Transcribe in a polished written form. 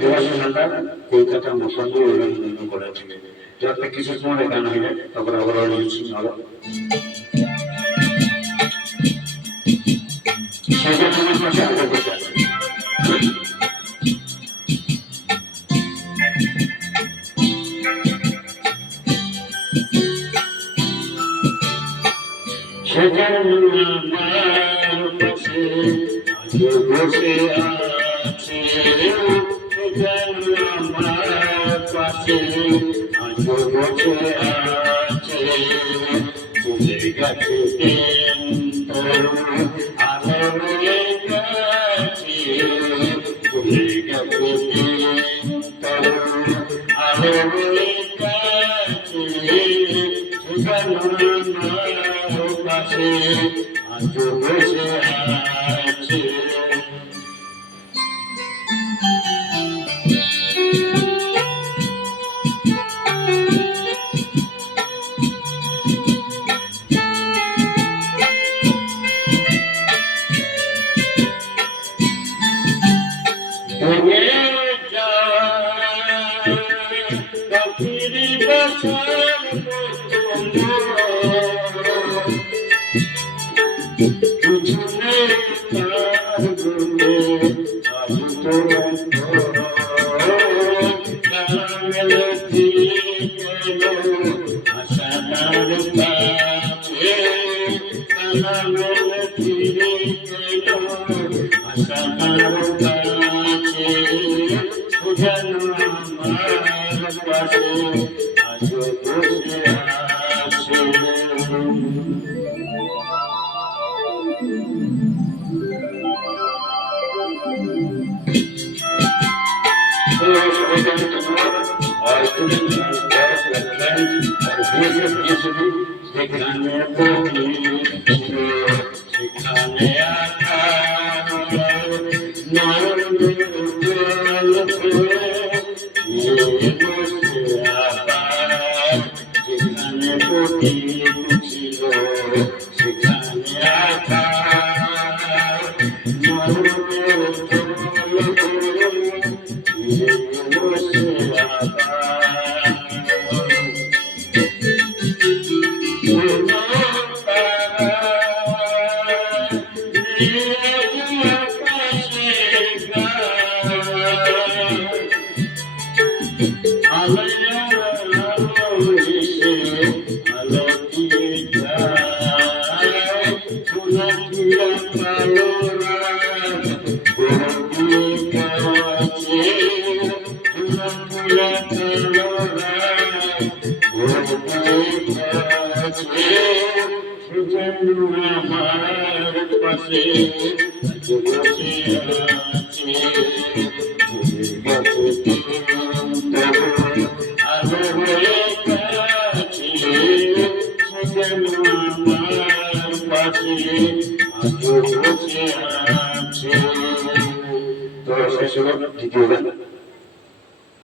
দেবাশিস হালদার কলকাতা মসন্দ অভিনন্দন করেছিলেন। যাতে কিছু সময় গান হয়ে যায়, তারপরে আবার অরিজিৎ সিং হলো। সেটা তোমার পাশে আগে বসে আছে। সেটা আমার পাশে আগে বসে আছে, সেটা আমার পাশে আগে বসে আছে। চলে গেছে আলো রয়ে গেছে, চলে গেছে আলো রয়ে গেছে, সেটা আমার পাশে আজও বসে আছে। তো শেষ হলো দ্বিতীয় গান।